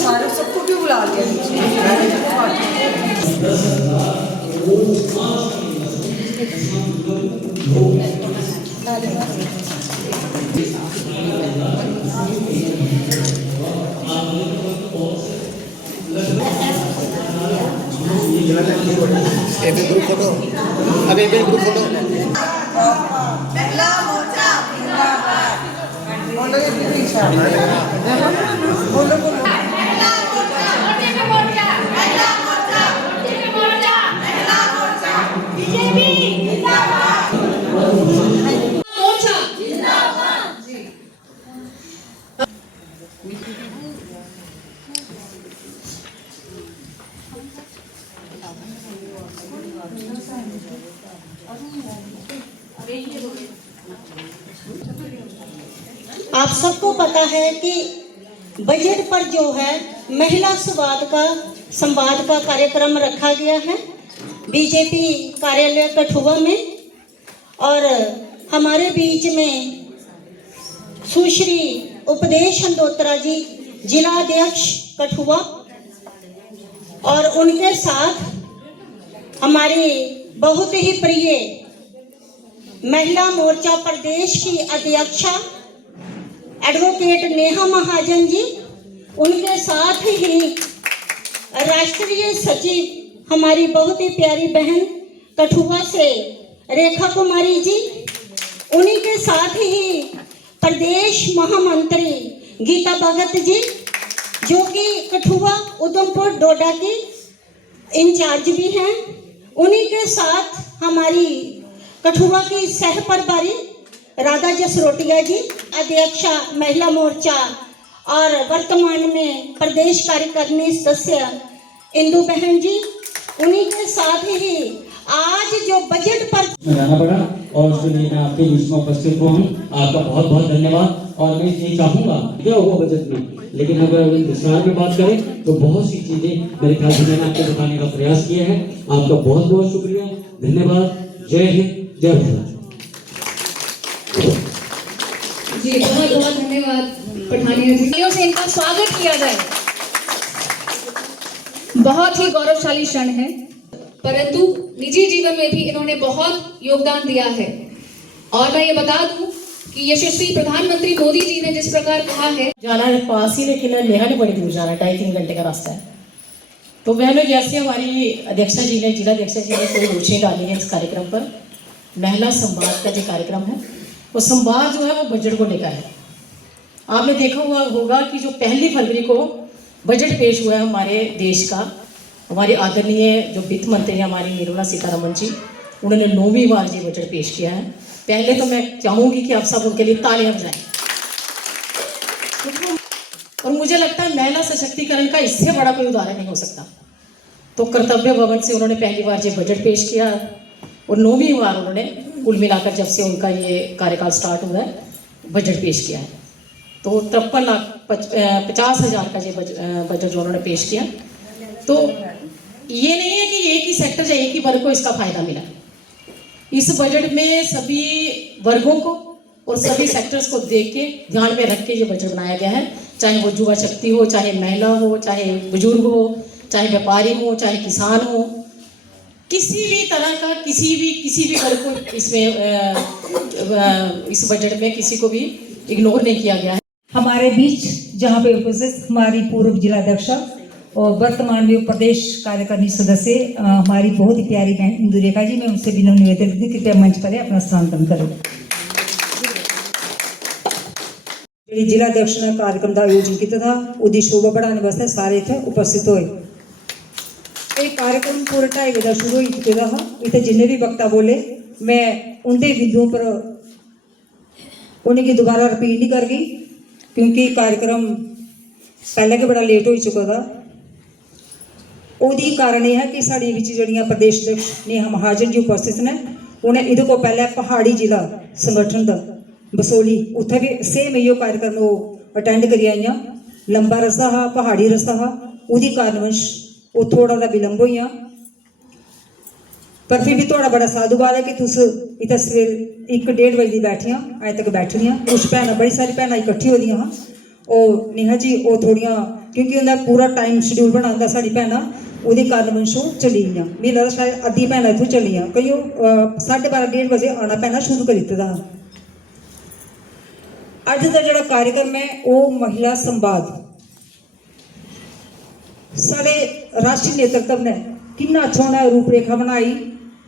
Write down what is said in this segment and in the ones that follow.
सारे सबको क्यों बुला लिया ग्रुप फोटो अभी ग्रुप फोटो आप सबको पता है कि बजट पर जो है महिला संवाद का कार्यक्रम रखा गया है बीजेपी कार्यालय कठुआ में, और हमारे बीच में सुश्री उपदेश हंदोत्रा जी जिला अध्यक्ष कठुआ, और उनके साथ हमारी बहुत ही प्रिय महिला मोर्चा प्रदेश की अध्यक्षा एडवोकेट नेहा महाजन जी, उनके साथ ही राष्ट्रीय सचिव हमारी बहुत ही प्यारी बहन कठुआ से रेखा कुमारी जी, उन्हीं के साथ ही प्रदेश महामंत्री गीता भगत जी जो कि कठुआ उधमपुर डोडा की इंचार्ज भी हैं, उन्हीं के साथ हमारी कठुआ की सह प्रभारी राधा जसरोटिया जी अध्यक्षा महिला मोर्चा और वर्तमान में प्रदेश कार्यकारिणी सदस्य इंदु बहन जी, उन्हीं के साथ ही आज जो बजट पर जाना पड़ा और उसके लिए मैं आपके बीच में उपस्थित हुआ हूँ। आपका बहुत बहुत धन्यवाद। और मैं ये चाहूँगा क्या होगा बजट में, लेकिन अगर विस्तार में बात करें तो बहुत सी चीजें मेरे ख्याल से मैंने आपको बताने का प्रयास किया है। आपका बहुत बहुत शुक्रिया, धन्यवाद। जय हिंद, जय भारत। जी बहुत बहुत धन्यवाद पठानिया जी, से इनका स्वागत किया जाए। बहुत ही गौरवशाली क्षण है, परंतु निजी जीवन में भी इन्होंने बहुत योगदान दिया है। और मैं ये बता दूं कि यशस्वी प्रधानमंत्री मोदी जी ने जिस प्रकार कहा है, जाना है पास ही, लेकिन नेहा ने बड़ी दूर जाना, 2.5-3 घंटे का रास्ता है। तो बहनों, जैसे हमारी अध्यक्षा जी ने, जिला अध्यक्षा जी ने कोई रोशनी डाली है इस कार्यक्रम पर, महिला संवाद का जो कार्यक्रम है वो संवाद जो है वो बजट को लेकर है। आपने देखा हुआ होगा कि जो 1 फरवरी को बजट पेश हुआ है हमारे देश का, हमारे आदरणीय जो वित्त मंत्री हैं हमारी निर्मला सीतारमण जी, उन्होंने 9वीं बार ये बजट पेश किया है। पहले तो मैं चाहूँगी कि आप सब उनके लिए तालियां बजाएं। और मुझे लगता है महिला सशक्तिकरण का इससे बड़ा कोई उदाहरण नहीं हो सकता। तो कर्तव्य भवन से उन्होंने पहली बार ये बजट पेश किया और 9वीं बार उन्होंने कुल मिलाकर जब से उनका ये कार्यकाल स्टार्ट हुआ है बजट पेश किया है। तो 53,50,000 का ये बजट जो उन्होंने पेश किया। तो ये नहीं है कि एक ही सेक्टर या एक ही वर्ग को इसका फायदा मिला। इस बजट में सभी वर्गों को और सभी सेक्टर्स को देख के ध्यान में रख के ये बजट बनाया गया है, चाहे वो युवा शक्ति हो, चाहे महिला हो, चाहे बुजुर्ग हो, चाहे व्यापारी हो, चाहे किसान हो, किसी भी तरह का किसी भी वर्ग को इसमें इस बजट में किसी को भी इग्नोर नहीं किया गया है। हमारे बीच जहाँ पे उपस्थित हमारी पूर्व जिलाध्यक्षा और वर्तमान में प्रदेश कार्यकारिणी सदस्य हमारी बहुत ही प्यारी बहन इंदु रेखा जी, मैं उनसे विनम्र निवेदन करती हूं कृपया मंच पर अपना स्थान ग्रहण करें। जिलाध्यक्ष ने कार्यक्रम का आयोजन किया था, उसकी शोभा बढ़ाने वास्ते सारे इतने उपस्थित हुए। एक कार्यक्रम पूरे 2:30 बजे शुरू हो चुका था। इतने जिन्हें भी वक्ता बोले मैं उनके बिंदुओं पर उन्हें दोबारा रिपीट नहीं कर गई, क्योंकि कार्यक्रम पहले के बड़ा लेट हो चुका था। ਉਹਦੀ कारण यह है कि साड़ी विच जड़ियां प्रदेश अध्यक्ष नेहा महाजन जी उपस्थित ने, उन्हें इहदे को पहले पहाड़ी जिला संगठन का बसोली उत्थे भी सेम इहो कार्यक्रम वो अटेंड करी आईयां। लंबा रस्ता हा, पहाड़ी रस्ता हा, ਉਹਦੀ कारणवश वो थोड़ा सा विलंब हुई। पर फिर भी थोड़ा बड़ा साधुवाद है कि तुस इत्थे सवेर 1-1:30 बजे दी बैठियां अजें तक बैठी दियां। कुछ भैनां बड़ी सारी भैनां इकट्ठी हो दियां हां। ओह् नेहा जी ओह् थोड़ियां क्योंकि उंदा पूरा टाइम शेड्यूल बना होंदा साडी भैनां ओह्दे कारणवशों चली गेइयां। मिगी लगदा शायद अद्धी भैनां इत्थों चली गेइयां क्योंकि ओह् 12:30-1:30 बजे आना भैनां शुरू करी दित्ते दा हा। अज्ज दा जेह्ड़ा कार्यक्रम है ओह् महिला संवाद साढ़े राष्ट्रीय नेतृत्व ने किन्ना अच्छा उन्हें रूपरेखा बनाई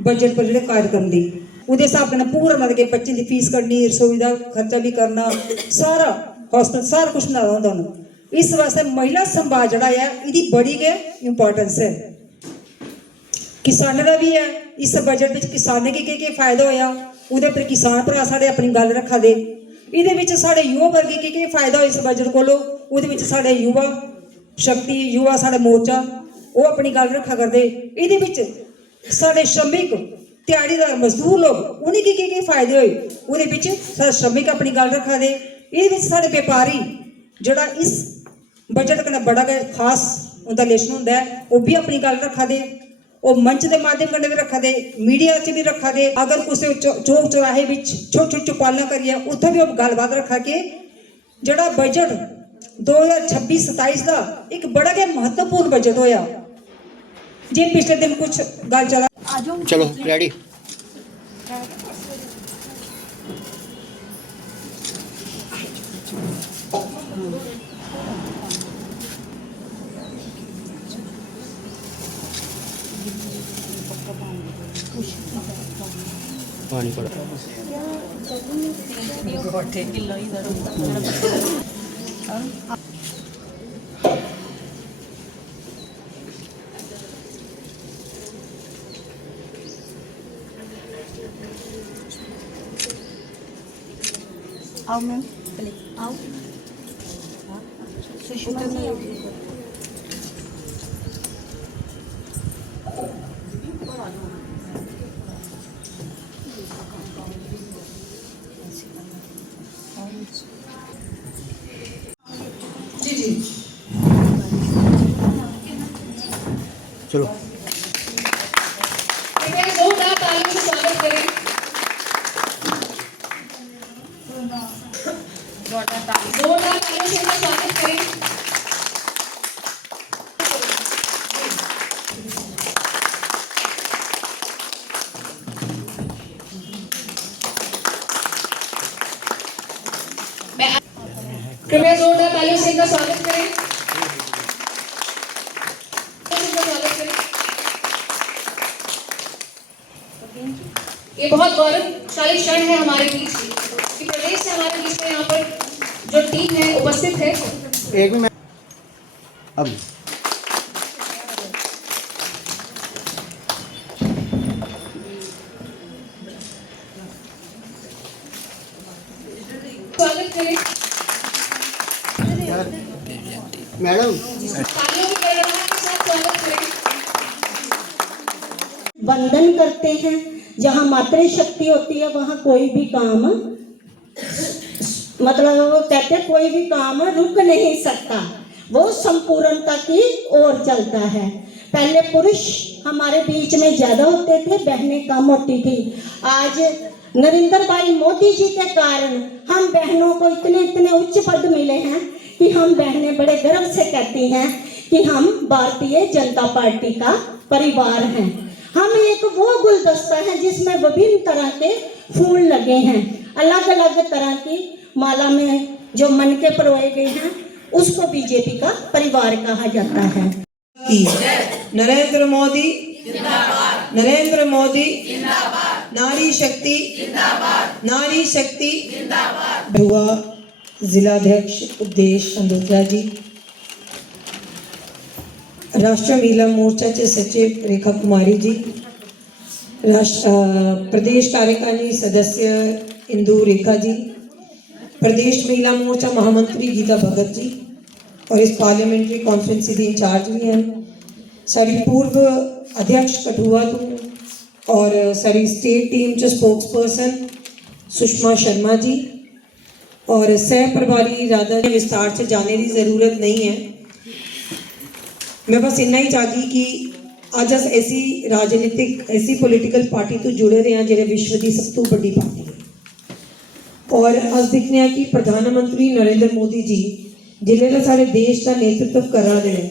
बजट पर जेह्ड़े कार्यक्रम दी ओह्दे हिसाब कन्नै पूरा मतलब कि बच्चें दी फीस कड्ढनी रसोई दा खर्चा भी करना सारा हॉस्पिटल सारा कुछ बनाए दा होंदा उन्हें। इस वास्ते महिला संवाद जेह्ड़ा है एह्दी बड़ी गै इंपॉर्टेंस है। किसानें दा भी है इस बजट बिच किसानें गी केह् फायदा होया ओह्दे पर किसान भ्रा साढ़े अपनी गल्ल रखा दे। एह्दे बिच साढ़े युवा वर्ग गी केह् फायदा होया इस बजट कोलों ओह्दे बिच साढ़े युवा शक्ति युवा साढ़े मोर्चा वो अपनी गल रखा करदे। एह्दे बिच साढ़े श्रमिक ध्याड़ीदार मजदूर लोग उनेंगी केह् फायदे होए ओह्दे बिच साढ़े श्रमिक अपनी गल रखा दे। एह्दे बिच साढ़े व्यापारी जेह्ड़ा इस बजट कन्नै बड़ा गै खास उंदा रिलेशन होंदा है ओह् भी अपनी गल रखा दे। ओह् मंच के माध्यम कन्नै भी रखा दे मीडिया च भी रखा दे। अगर कुसै चौक चौराहे बिच छोटी छोटी चौपालां करियै उत्थै भी ओह् गलबात रखा के जेह्ड़ा बजट 2026-27 का एक बड़ा गै महत्वपूर्ण बजट होया। जे पिछले दिन कुछ गल चला चलो रेडी पानी पड़ा आओ मैम आओ सुषमा जी जी जी चलो कृपया जोरदार तालियों से स्वागत करें। जोरदार तालियों से इनका स्वागत करें। कृपया जोरदार तालियों से इनका स्वागत करें। इनका स्वागत करें। ये बहुत गौरवशाली क्षण है हमारे बीच कि प्रदेश से हमारे बीच में यहाँ पर जो टीम है उपस्थित है। एक मिनट अब स्वागत करें। मैडम तालियों की गड़गड़ाहट के साथ स्वागत करें। वंदन करते हैं। जहाँ मातृशक्ति होती है वहाँ कोई भी काम मतलब वो कहते हैं कोई भी काम रुक नहीं सकता, वो संपूर्णता की ओर चलता है। पहले पुरुष हमारे बीच में ज्यादा होते थे, बहनें कम होती थी। आज नरेंद्र भाई मोदी जी के कारण हम बहनों को इतने इतने उच्च पद मिले हैं कि हम बहनें बड़े गर्व से कहती हैं कि हम भारतीय जनता पार्टी का परिवार हैं। हम एक वो गुलदस्ता है जिसमें विभिन्न तरह के फूल लगे हैं, अलग अलग तरह की माला में जो मन के परोए गए हैं उसको बीजेपी का परिवार कहा जाता है। नरेंद्र मोदी जिंदाबाद, नरेंद्र मोदी जिंदाबाद, नारी शक्ति जिंदाबाद, नारी शक्ति जिंदाबाद। हुआ जिलाध्यक्ष उपदेश अंदोत्रा जी, राष्ट्रीय महिला मोर्चा के सचिव रेखा कुमारी जी, प्रदेश कार्यकारिणी सदस्य इंदु रेखा जी, प्रदेश महिला मोर्चा महामंत्री गीता भगत जी और इस पार्लियामेंट्री कॉन्फ्रेंस की इंचार्ज भी हैं सारी पूर्व अध्यक्ष कठुआ तो और सारी स्टेट टीम च स्पोक्स पर्सन सुषमा शर्मा जी और सह प्रभारी ज़्यादा विस्तार से जाने की ज़रूरत नहीं है। मैं बस इतना ही चाहती कि ਅੱਜ ਅਸ ऐसी राजनीतिक ऐसी पॉलिटिकल पार्टी तो जुड़े रहे हैं ਜਿਹੜੇ विश्व की सब तो बड़ी पार्टी है और अस दिखने हैं कि प्रधानमंत्री नरेंद्र मोदी जी जिले का सारे देश का नेतृत्व करा रहे हैं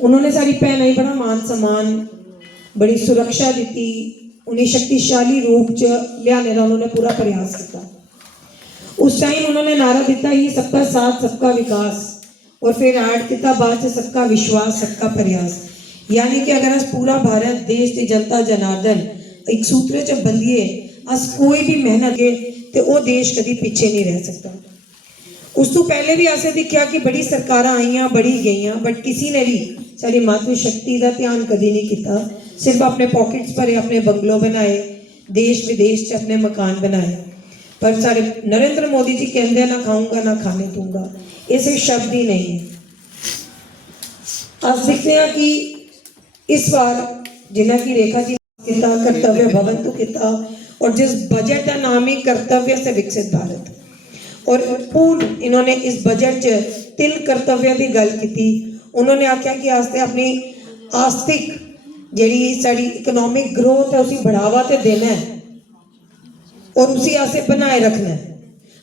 उन्होंने सारी भैनों ही बड़ा मान सम्मान बड़ी सुरक्षा दी उन्हें शक्तिशाली रूप च लियाने का उन्होंने पूरा प्रयास किया। उस टाइम उन्होंने नारा दिता ही सबका साथ सबका विकास और फिर ऐड किया बाद सबका विश्वास सबका प्रयास, यानी कि अगर अस पूरा भारत देश की जनता जनार्दन एक सूत्र च बंधिए अस कोई भी मेहनत के तो वो देश कभी पीछे नहीं रह सकता। उस तो पहले भी ऐसे दिखा कि बड़ी सरकार आईयां बड़ी गईयां बट किसी ने भी सारी मातृशक्ति का ध्यान कभी नहीं किया, सिर्फ अपने पॉकेट्स भरे अपने बंगलों बनाए देश विदेश च अपने मकान बनाए। पर सारे नरेंद्र मोदी जी कहते ना खाऊंगा ना खाने दूंगा, ऐसे शब्द ही नहीं है। आज देखते हैं कि इस बार जिन्हें की रेखा जी किता कर्तव्य भवन तो किता और जिस बजट का नाम ही कर्तव्य से विकसित भारत और पूर्ण इन्होंने इस बजट च 3 कर्तव्य की गल की। उन्होंने आख्या कि आस्ते अपनी आस्तिक जी साड़ी इकोनॉमिक ग्रोथ है उसी बढ़ावा तो देना है और उसी आसे बनाए रखना है।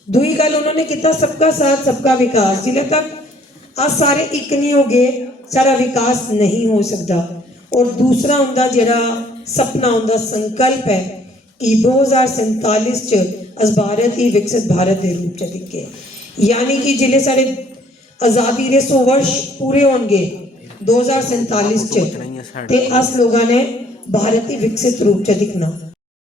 दूई गल उन्होंने किया सबका साथ सबका विकास, जिले तक आ सारे एक नहीं हो गए सारा विकास नहीं हो सकता। और दूसरा उनका जरा सपना उनका संकल्प है कि 2047 च अस भारत ही विकसित भारत के रूप च दिखे, यानी कि जिले सारे आज़ादी के 100 वर्ष पूरे होंगे 2047 च ते अस लोगों ने भारत ही विकसित रूप च दिखना।